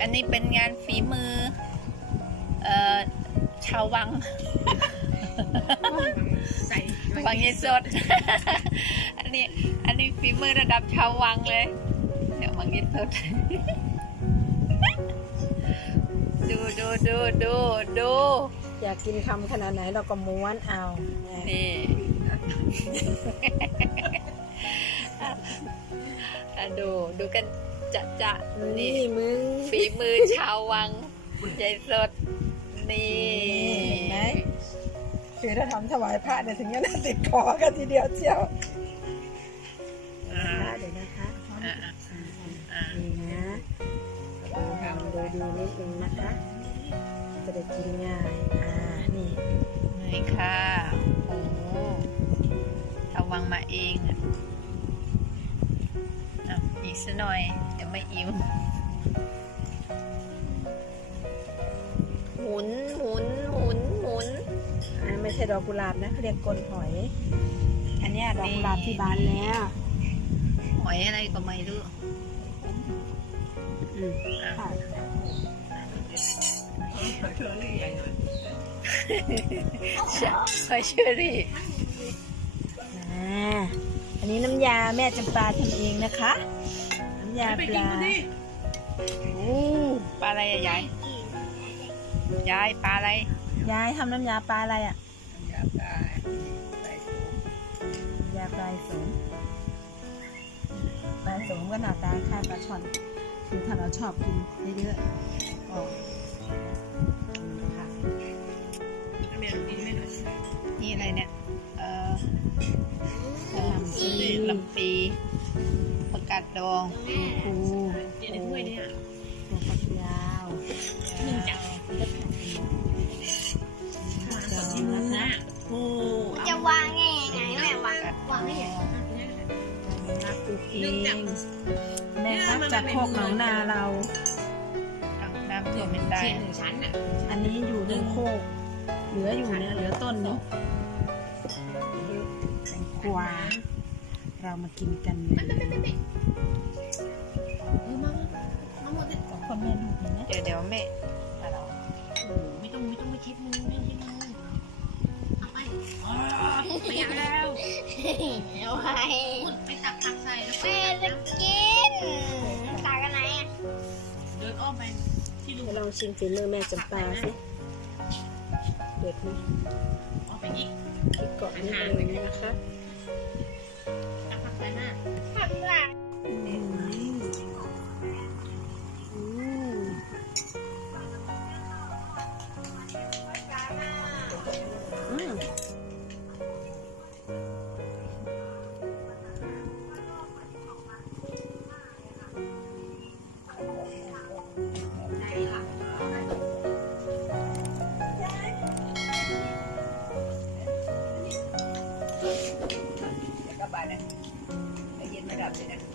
อันนี้เป็นงานฝีมือเอ่อชาววัง ใส่วังยีสด อันนี้อันนี้ฝีมือระดับชาววังเลย เดี๋ยววังยีสด ดูดูดูดูดูอยากกินคำขนาดไหนเราก็ม้วนเอานี่อะดูดูกัน จะจะนี่นี่มึงฝีมือชาววังใจสด นี่เห็นไหมคือถ้าทำถวายพระเนี่ยถึงจะติดคอกันทีเดียวเชียวอ่าเดี๋ยวนะคะอ่าอ่านี่นะดูทำดูดีนิดนึงนะคะ จะได้กินง่ายอ่านี่นี่ค่ะโอ้โหชาววังมาเองอะอะอีกสักหน่อยเดี๋ยว ไม่อิ่มหมุนหมุนหมุนหมุนอันนนไม่ใช่ดอกกุหลาบนะเขาเรียกกลหอย อันเนี้ยดอกกุหลาบที่บานแล้วหอยอะไรก็ไม่รู้อืมค่ะหอยเชอรี่อ่าอันนี้น้ำยาแม่จำปาทำเองนะคะน้ำ ยาไปปกินลากันดิโอ้ปลาอะไรอะยายยายปลาอะไรยายทำน้ำยาปลาอะไรอะยาปลายาปลายสมปลายสมก็หน้าตาคล้ายปลาช่อนคือถ้าเราชอบกินเยอะๆก็นี่ค่ะแม่กินไม่หน่อยนี่อะไรเนี่ยเอ่อเอ่อลำปีลำปี ประกาศดองปูเดี๋ยวในถ้วยเนี่ยตัวฝักยาวหนึ่งจับจองนะนะคะโอ้จะวางไงไงแม่วางวางไม่เห็นนักปลูกเองแม่นักจากโคกหนองนาเราทางน้ำท่วมเป็นได้เชียงหนึ่งชั้นอะอันนี้อยู่ในโคกเหลืออยู่เนี่ยเหลือต้นนึงแตงกวา เรามากินกันไม่ไม่ไม่ไม่ไม่เออมามาหมดเลยสองคนแม่ลูกเห็นไหมเดี๋ยวเดี๋ยวแม่มาเรไม่ต้องไม่ต้องมาคิดมือไม่ต้องคิดมือเอาไปไม่อยากแล้วเอาไว้ไปตักตักใส่แล้วแม่จะกินตากันไหนอะเดินอ้อมไปที่ดูเดี๋ยวลองชิมฝีมือแม่จำปาสิเด็ดไหมออกไปอีกพริกเกาะนิดนึงนะคะ ตักผัก เย็นไ